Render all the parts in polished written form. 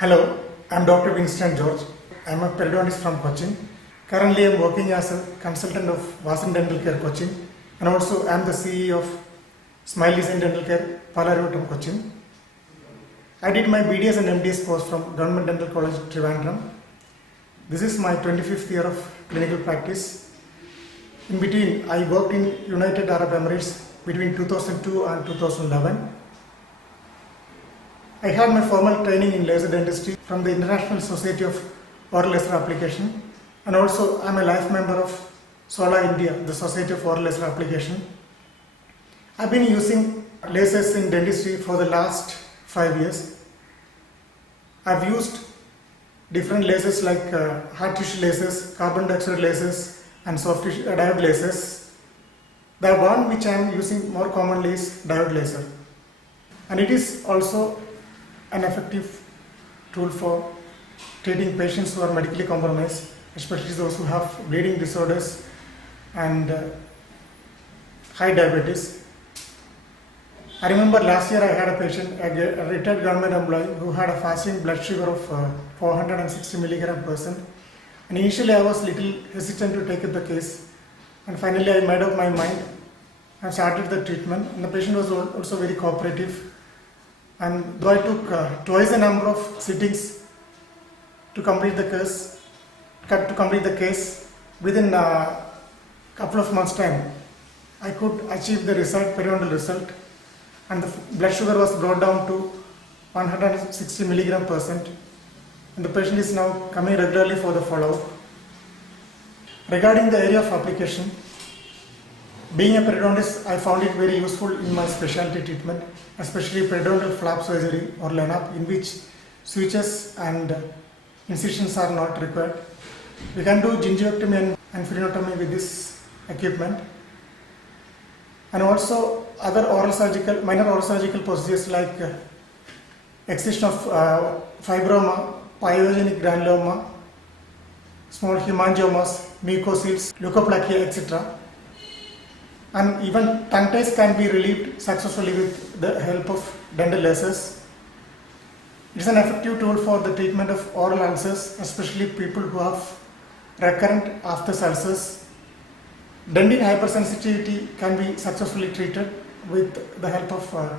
Hello, I'm Dr. Winston George. I'm a periodontist from Cochin. Currently, I'm working as a consultant of Winston Dental Care Cochin, and also I'm the CEO of Smile Design Dental Care, Periodontics, Cochin. I did my BDS and MDS course from Government Dental College, Trivandrum. This is my 25th year of clinical practice. In between, I worked in United Arab Emirates between 2002 and 2011. I had my formal training in laser dentistry from the International Society of Oral Laser Application, and also I am a life member of SOLA India, the Society of Oral Laser Application. I have been using lasers in dentistry for the last 5 years. I have used different lasers like hard tissue lasers, carbon dioxide lasers, and soft tissue diode lasers. The one which I am using more commonly is diode laser, and it is also an effective tool for treating patients who are medically compromised, especially those who have bleeding disorders and high diabetes. I remember last year I had a patient, a retired government employee, who had a fasting blood sugar of 460 mg/%. And initially I was little hesitant to take up the case, and finally I made up my mind and started the treatment, and the patient was also very cooperative. And though I took twice the number of sittings to complete the case, within a couple of months' time, I could achieve the periodontal result, and the blood sugar was brought down to 160 mg/%, and the patient is now coming regularly for the follow-up. Regarding the area of application, being a periodontist, I found it very useful in my specialty treatment, especially periodontal flap surgery or LANAP, in which sutures and incisions are not required. We can do gingivectomy and pherinotomy with this equipment, and also other minor oral surgical procedures like excision of fibroma, pyogenic granuloma, small hemangiomas, mucoceles, leukoplakia, etc. And even tongue ties can be relieved successfully with the help of dental lasers. It is an effective tool for the treatment of oral ulcers, especially people who have recurrent aphthous ulcers. Dentin hypersensitivity can be successfully treated with the help of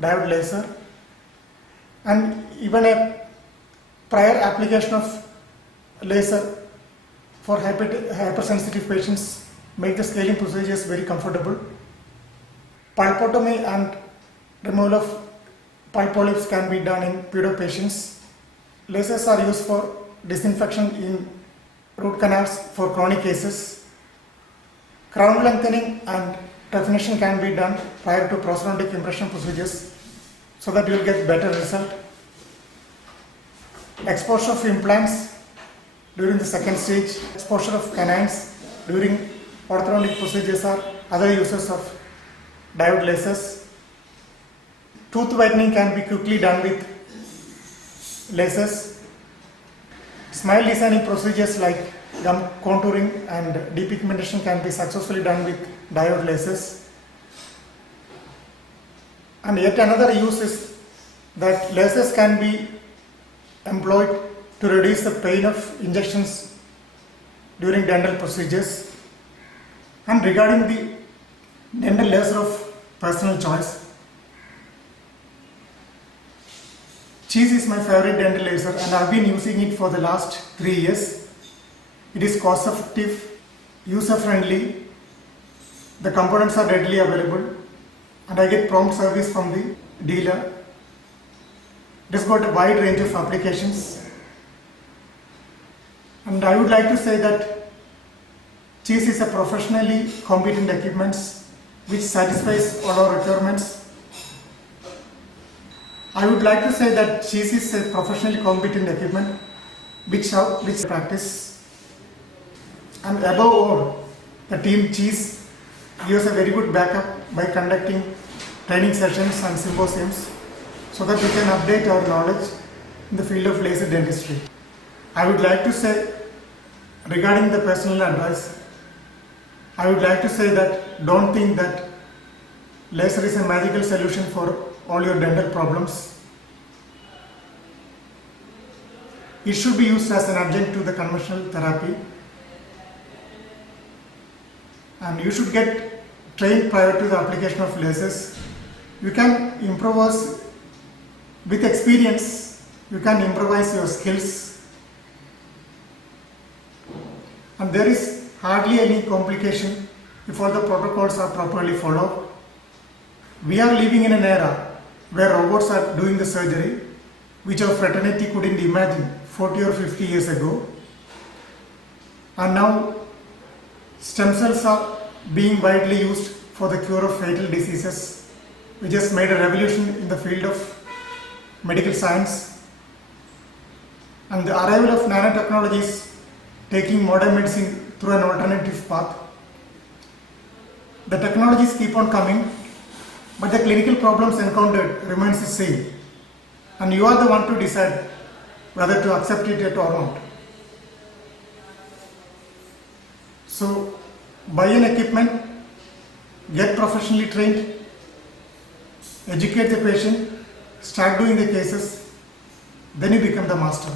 diode laser. And even a prior application of laser for hypersensitive patients make the scaling procedures very comfortable. Pulpotomy and removal of pulp polyps can be done in pedo patients. Lasers are used for disinfection in root canals for chronic cases. Crown lengthening and definition can be done prior to prosthodontic impression procedures, so that you will get better result. Exposure of implants during the second stage, exposure of canines during orthodontic procedures are other uses of diode lasers. Tooth whitening can be quickly done with lasers. Smile designing procedures like gum contouring and depigmentation can be successfully done with diode lasers. And yet another use is that lasers can be employed to reduce the pain of injections during dental procedures. And regarding the dental laser of personal choice, cheese is my favorite dental laser, and I have been using it for the last 3 years. It is cost effective, user friendly, the components are readily available, and I get prompt service from the dealer. It has got a wide range of applications, and I would like to say that cheese is a professionally competent equipment which satisfies all our requirements. I would like to say that cheese is a professionally competent equipment which practice, and above all, the team cheese gives a very good backup by conducting training sessions and symposiums, so that we can update our knowledge in the field of laser dentistry. I would like to say, regarding the personal advice, I would like to say that don't think that laser is a magical solution for all your dental problems. It should be used as an adjunct to the conventional therapy, and you should get trained prior to the application of lasers. You can improvise with experience, you can improvise your skills, and there is hardly any complication if all the protocols are properly followed. We are living in an era where robots are doing the surgery, which our fraternity couldn't imagine 40 or 50 years ago. And now stem cells are being widely used for the cure of fatal diseases, which has made a revolution in the field of medical science. And the arrival of nanotechnology is taking modern medicine through an alternative path. The technologies keep on coming, but the clinical problems encountered remains the same, and you are the one to decide whether to accept it or not. So buy an equipment, get professionally trained, educate the patient, start doing the cases, then you become the master.